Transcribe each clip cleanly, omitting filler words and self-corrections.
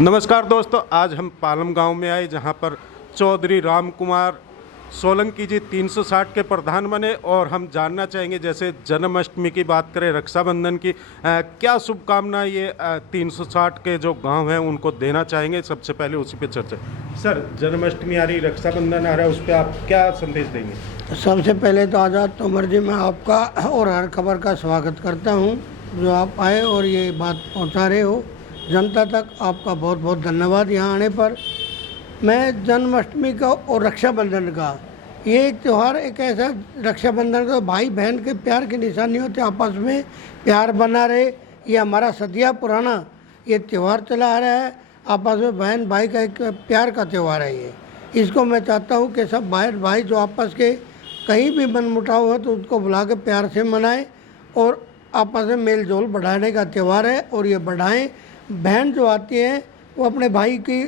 नमस्कार दोस्तों, आज हम पालम गांव में आए जहां पर चौधरी राम कुमार सोलंकी जी 360 के प्रधान बने। और हम जानना चाहेंगे, जैसे जन्माष्टमी की बात करें, रक्षाबंधन की, क्या शुभकामना ये 360 के जो गांव हैं उनको देना चाहेंगे। सबसे पहले उसी पे चर्चा। सर, जन्माष्टमी आ रही, रक्षाबंधन आ रहा है, उस पर आप क्या संदेश देंगे? सबसे पहले तो आज़ाद तोमर जी, मैं आपका और हर खबर का स्वागत करता हूं, जो आप आए और ये बात पहुंचा रहे हो जनता तक। आपका बहुत बहुत धन्यवाद यहाँ आने पर। मैं जन्माष्टमी का और रक्षाबंधन का, ये एक त्यौहार, एक ऐसा रक्षाबंधन का भाई बहन के प्यार की निशानी होती है, आपस में प्यार बना रहे। ये हमारा सदिया पुराना ये त्यौहार चला आ रहा है, आपस में बहन भाई का एक प्यार का त्यौहार है ये। इसको मैं चाहता हूँ कि सब बहन भाई जो आपस के कहीं भी मनमुटाव हो तो उसको बुला के प्यार से मनाएं और आपस में मेल जोल बढ़ाने का त्यौहार है, और ये बढ़ाएं। बहन जो आती है वो अपने भाई की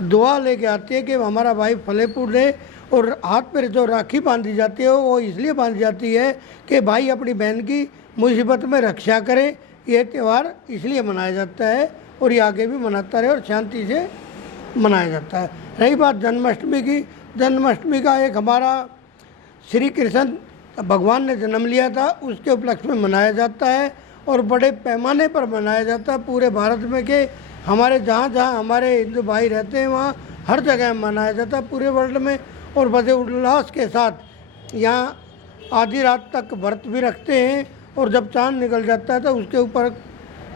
दुआ लेके आती है कि हमारा भाई फले फूले, और हाथ पर जो राखी बांधी जाती है वो इसलिए बांधी जाती है कि भाई अपनी बहन की मुसीबत में रक्षा करे। ये त्यौहार इसलिए मनाया जाता है और ये आगे भी मनाता रहे और शांति से मनाया जाता है। रही बात जन्माष्टमी की, जन्माष्टमी का एक हमारा श्री कृष्ण भगवान ने जन्म लिया था, उसके उपलक्ष्य में मनाया जाता है और बड़े पैमाने पर मनाया जाता है पूरे भारत में। के हमारे जहाँ जहाँ हमारे हिंदू भाई रहते हैं वहाँ हर जगह मनाया जाता है पूरे वर्ल्ड में, और बड़े उल्लास के साथ यहाँ आधी रात तक व्रत भी रखते हैं, और जब चांद निकल जाता है तो उसके ऊपर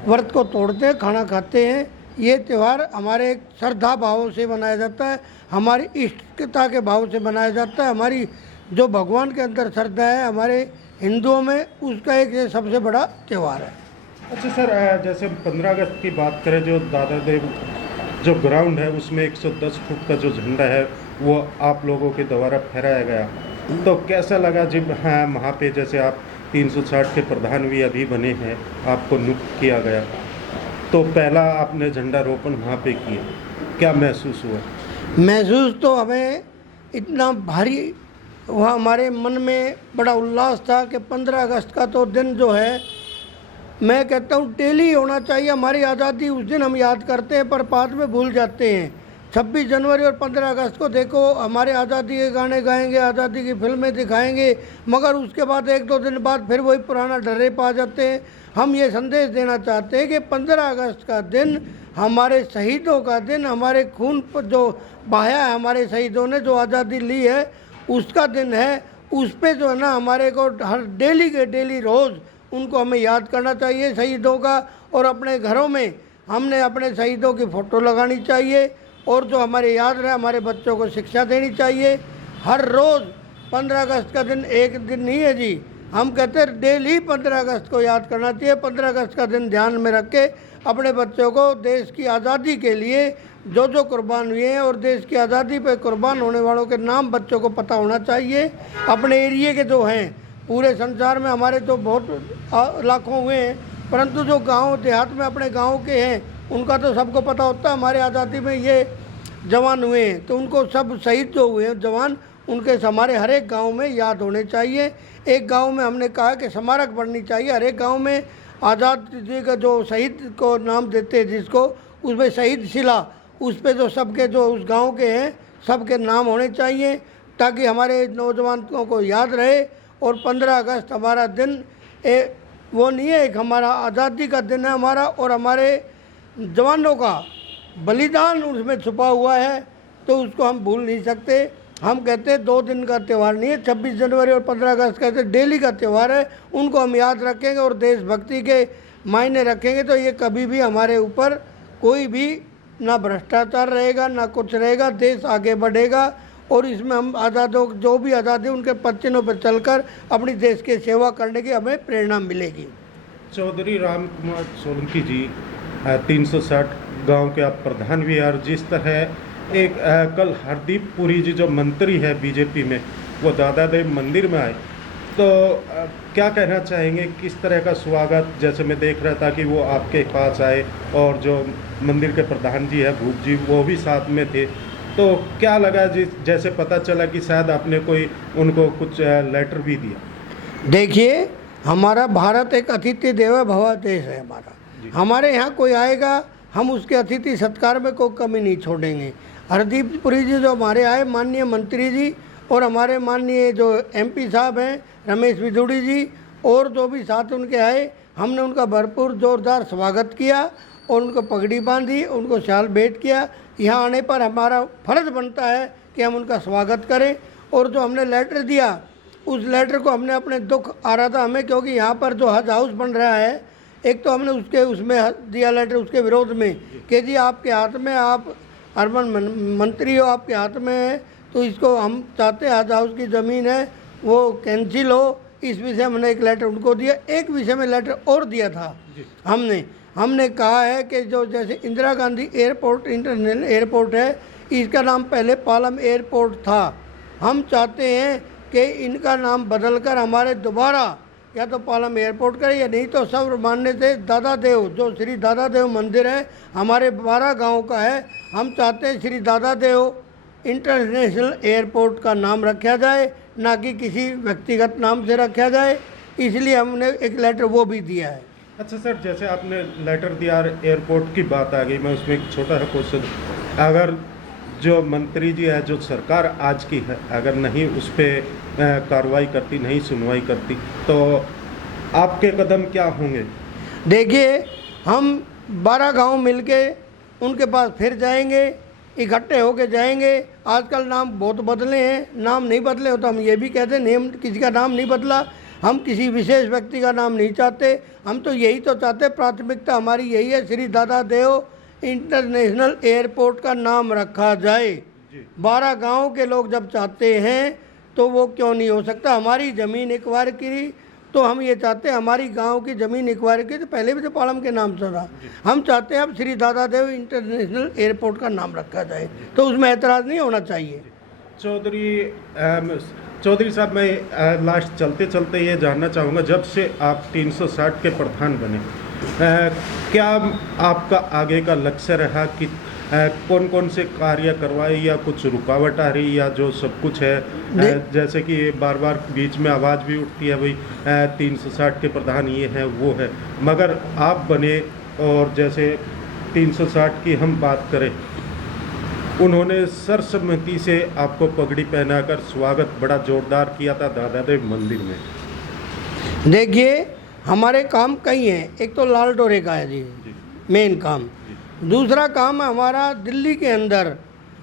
व्रत को तोड़ते हैं, खाना खाते हैं। ये त्यौहार हमारे श्रद्धा भावों से मनाया जाता है, हमारी इष्टता के भाव से मनाया जाता है। हमारी जो भगवान के अंदर श्रद्धा है हमारे हिंदुओं में, उसका एक ये सबसे बड़ा त्यौहार है। अच्छा सर, जैसे हम 15 अगस्त की बात करें, जो दादा देव जो ग्राउंड है उसमें 110 फुट का जो झंडा है वो आप लोगों के द्वारा फहराया गया, तो कैसा लगा जब वहाँ पे जैसे आप 360 के प्रधान भी अभी बने हैं, आपको नियुक्त किया गया, तो पहला आपने झंडा रोपण वहाँ पे किया, क्या महसूस हुआ? महसूस तो हमें इतना भारी वहाँ हमारे मन में बड़ा उल्लास था कि 15 अगस्त का तो दिन जो है, मैं कहता हूँ डेली होना चाहिए। हमारी आज़ादी उस दिन हम याद करते हैं पर बाद में भूल जाते हैं। 26 जनवरी और 15 अगस्त को देखो, हमारे आज़ादी के गाने गाएंगे, आज़ादी की फिल्में दिखाएंगे, मगर उसके बाद 1-2 दिन बाद फिर वही पुराना डरे पा जाते हैं। हम ये संदेश देना चाहते हैं कि 15 अगस्त का दिन हमारे शहीदों का दिन, हमारे खून पर जो बहाया है हमारे शहीदों ने, जो आज़ादी ली है, उसका दिन है। उस पे जो है ना, हमारे को हर डेली के डेली रोज़ उनको हमें याद करना चाहिए शहीदों का, और अपने घरों में हमने अपने शहीदों की फ़ोटो लगानी चाहिए, और जो हमारे याद रहे हमारे बच्चों को शिक्षा देनी चाहिए। हर रोज़ 15 अगस्त का दिन एक दिन नहीं है जी, हम कहते हैं डेली 15 अगस्त को याद करना चाहिए। 15 अगस्त का दिन ध्यान में रख के अपने बच्चों को देश की आज़ादी के लिए जो जो कुर्बान हुए हैं और देश की आज़ादी पे कुर्बान होने वालों के नाम बच्चों को पता होना चाहिए। अपने एरिए के जो हैं, पूरे संसार में हमारे तो बहुत लाखों हुए हैं, परंतु जो गांव देहात में अपने गांव के हैं उनका तो सबको पता होता है हमारे आज़ादी में ये जवान हुए हैं, तो उनको सब शहीद जो हुए हैं जवान, उनके हमारे हर एक गाँव में याद होने चाहिए। एक गाँव में हमने कहा कि स्मारक बननी चाहिए हर एक गाँव में। आज़ाद जी का जो शहीद को नाम देते हैं जिसको, उसमें शहीद शिला, उस पर जो सबके जो उस गांव के हैं सबके नाम होने चाहिए, ताकि हमारे नौजवानों को याद रहे। और 15 अगस्त हमारा दिन वो नहीं है, एक हमारा आज़ादी का दिन है हमारा, और हमारे जवानों का बलिदान उसमें छुपा हुआ है, तो उसको हम भूल नहीं सकते। हम कहते हैं 2 दिन का त्यौहार नहीं है, 26 जनवरी और 15 अगस्त कहते डेली का त्यौहार है। उनको हम याद रखेंगे और देशभक्ति के मायने रखेंगे, तो ये कभी भी हमारे ऊपर कोई भी ना भ्रष्टाचार रहेगा ना कुछ रहेगा, देश आगे बढ़ेगा। और इसमें हम आज़ादों जो भी आज़ादी उनके पच्चीनों पर चलकर अपनी देश की सेवा करने की हमें प्रेरणा मिलेगी। चौधरी राम कुमार सोलंकी जी 360 गांव के आप प्रधान भी हैं, और जिस तरह एक कल हरदीप पुरी जी जो मंत्री है बीजेपी में, वो दादा देव मंदिर में आए, तो क्या कहना चाहेंगे, किस तरह का स्वागत? जैसे मैं देख रहा था कि वो आपके पास आए और जो मंदिर के प्रधान जी है भूप जी वो भी साथ में थे, तो क्या लगा जी जैसे पता चला कि शायद आपने कोई उनको कुछ लेटर भी दिया? देखिए, हमारा भारत एक अतिथि देवो भव देश है हमारा। हमारे यहाँ कोई आएगा हम उसके अतिथि सत्कार में कोई कमी नहीं छोड़ेंगे। हरदीप पुरी जी जो हमारे आए, माननीय मंत्री जी और हमारे माननीय जो MP साहब हैं रमेश बिधूड़ी जी, और जो भी साथ उनके आए, हमने उनका भरपूर ज़ोरदार स्वागत किया और उनको पगड़ी बांधी, उनको शाल भेंट किया। यहाँ आने पर हमारा फ़र्ज़ बनता है कि हम उनका स्वागत करें। और जो हमने लेटर दिया, उस लेटर को हमने अपने दुख आ रहा था हमें, क्योंकि यहाँ पर जो हज हाउस बन रहा है, एक तो हमने उसमें दिया लेटर उसके विरोध में कि जी आपके हाथ में, आप अर्बन मंत्री हो, आपके हाथ में है, तो इसको हम चाहते हज हाउस की ज़मीन है वो कैंसिल हो। इस विषय में हमने एक लेटर उनको दिया। एक विषय में लेटर और दिया था हमने कहा है कि जो जैसे Indira Gandhi airport international airport है, इसका नाम पहले पालम एयरपोर्ट था। हम चाहते हैं कि इनका नाम बदलकर हमारे दोबारा या तो पालम एयरपोर्ट करें, या नहीं तो सर्व मान्य से दादा देव, जो श्री दादा देव मंदिर है हमारे 12 गाँव का है, हम चाहते हैं श्री दादा देव इंटरनेशनल एयरपोर्ट का नाम रखा जाए, ना कि किसी व्यक्तिगत नाम से रखा जाए। इसलिए हमने एक लेटर वो भी दिया है। अच्छा सर, जैसे आपने लेटर दिया, एयरपोर्ट की बात आ गई, मैं उसमें एक छोटा सा क्वेश्चन, अगर जो मंत्री जी है, जो सरकार आज की है, अगर नहीं उस पर कार्रवाई करती, नहीं सुनवाई करती, तो आपके कदम क्या होंगे? देखिए, हम 12 गांव मिलके उनके पास फिर जाएंगे, इकट्ठे होके जाएंगे। आजकल नाम बहुत बदले हैं, नाम नहीं बदले हो तो हम ये भी कहते हैं नेम, किसी का नाम नहीं बदला। हम किसी विशेष व्यक्ति का नाम नहीं चाहते, हम तो यही तो चाहते, प्राथमिकता हमारी यही है, श्री दादा देव इंटरनेशनल एयरपोर्ट का नाम रखा जाए। 12 गांव के लोग जब चाहते हैं तो वो क्यों नहीं हो सकता? हमारी ज़मीन एक्वायर की तो हम ये चाहते हैं, हमारी गांव की ज़मीन एक्वायर की तो पहले भी तो पालम के नाम से था। हम चाहते हैं अब श्री दादा देव इंटरनेशनल एयरपोर्ट का नाम रखा जाए, तो उसमें ऐतराज़ नहीं होना चाहिए। चौधरी साहब, मैं लास्ट चलते चलते ये जानना चाहूँगा, जब से आप 360 के प्रधान बने, क्या आपका आगे का लक्ष्य रहा कि कौन कौन से कार्य करवाए, या कुछ रुकावट आ रही, या जो सब कुछ है, जैसे कि बार बार बीच में आवाज़ भी उठती है भाई 360 के प्रधान ये है वो है, मगर आप बने और जैसे 360 की हम बात करें, उन्होंने सर्वसम्मति से आपको पगड़ी पहनाकर स्वागत बड़ा जोरदार किया था दादा देव मंदिर में। देखिए, हमारे काम कई हैं, एक तो लाल डोरे का है जी मेन काम, दूसरा काम है हमारा दिल्ली के अंदर,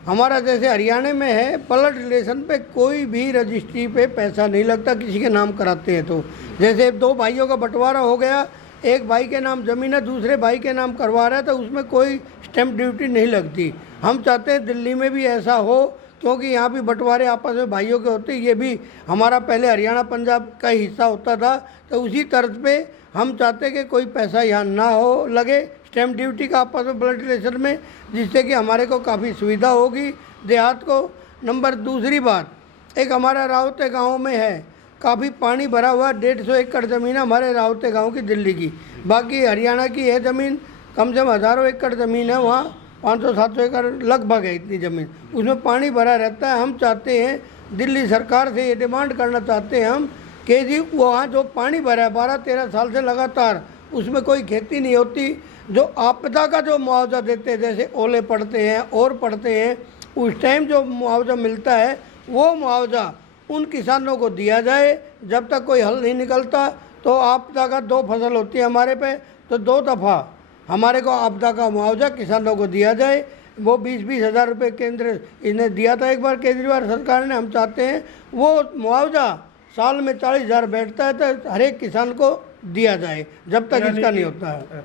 हमारा जैसे हरियाणा में है, ब्लड रिलेशन पे कोई भी रजिस्ट्री पे पैसा नहीं लगता, किसी के नाम कराते हैं तो। जैसे 2 भाइयों का बंटवारा हो गया, एक भाई के नाम ज़मीन है, दूसरे भाई के नाम करवा रहा है, तो उसमें कोई स्टैंप ड्यूटी नहीं लगती। हम चाहते हैं दिल्ली में भी ऐसा हो, क्योंकि यहाँ भी बंटवारे आपस में भाइयों के होते, ये भी हमारा पहले हरियाणा पंजाब का हिस्सा होता था, तो उसी तर्ज पे हम चाहते हैं कि कोई पैसा यहाँ ना हो लगे स्टैंप ड्यूटी का आपस में ब्लड रिलेशन में, जिससे कि हमारे को काफ़ी सुविधा होगी देहात को। नंबर दूसरी बात, एक हमारा रावते गाँव में है, काफ़ी पानी भरा हुआ, 150 एकड़ ज़मीन हमारे रावते गाँव की दिल्ली की, बाकी हरियाणा की है ज़मीन, कम से कम हज़ारों एकड़ ज़मीन है, वहाँ 500-700 एकड़ लगभग है इतनी ज़मीन, उसमें पानी भरा रहता है। हम चाहते हैं, दिल्ली सरकार से ये डिमांड करना चाहते हैं हम कि जी वहाँ जो पानी भरा है 12-13 साल से लगातार, उसमें कोई खेती नहीं होती, जो आपदा का जो मुआवजा देते हैं, जैसे ओले पड़ते हैं और पड़ते हैं, उस टाइम जो मुआवजा मिलता है वो मुआवजा उन किसानों को दिया जाए। जब तक कोई हल नहीं निकलता तो आपदा का 2 फसल होती है हमारे पे, तो 2 दफ़ा हमारे को आपदा का मुआवजा किसानों को दिया जाए। वो 20-20 हज़ार रुपये केंद्र इन्हें दिया था एक बार केजरीवाल सरकार ने। हम चाहते हैं वो मुआवजा साल में 40,000 बैठता है तो हर एक किसान को दिया जाए, जब तक इसका नहीं होता है।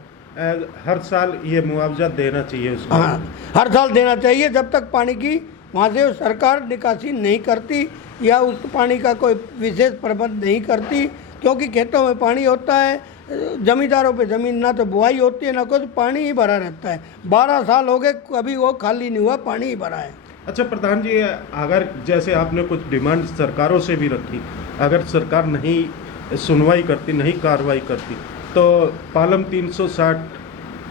हर साल ये मुआवजा देना चाहिए उसको। हाँ, हर साल देना चाहिए, जब तक पानी की वहाँ से सरकार निकासी नहीं करती या उस पानी का कोई विशेष प्रबंध नहीं करती, क्योंकि खेतों में पानी होता है, जमींदारों पे ज़मीन ना तो बुआई होती है ना कुछ, पानी ही भरा रहता है। 12 साल हो गए, कभी वो खाली नहीं हुआ, पानी ही भरा है। अच्छा प्रधान जी, अगर जैसे आपने कुछ डिमांड सरकारों से भी रखी, अगर सरकार नहीं सुनवाई करती, नहीं कार्रवाई करती, तो पालम 360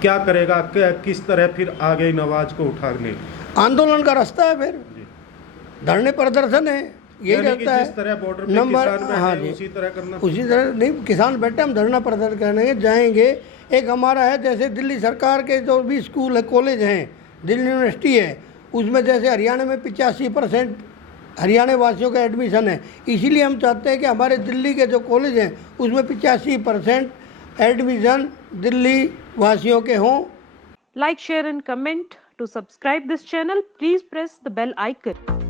क्या करेगा, किस तरह फिर आगे इन आवाज़ को उठाने? आंदोलन का रास्ता है, फिर धरने प्रदर्शन है, यही यानी कि रहता जिस है तरह बॉर्डर पे नंबर। किसान बैठे हाँ हैं, जी, उसी तरह करना। उसी तरह नहीं, किसान बैठे हम धरना प्रदर्शन करने जाएंगे। एक हमारा है जैसे दिल्ली सरकार के जो भी स्कूल है, कॉलेज हैं, दिल्ली यूनिवर्सिटी है, उसमें जैसे हरियाणा में 85% हरियाणा वासियों का एडमिशन है। इसीलिए हम चाहते हैं कि हमारे दिल्ली के जो कॉलेज हैं उसमें 85% एडमिशन दिल्ली वासियों के हों। Like, share and comment. To subscribe this channel, please press the bell icon.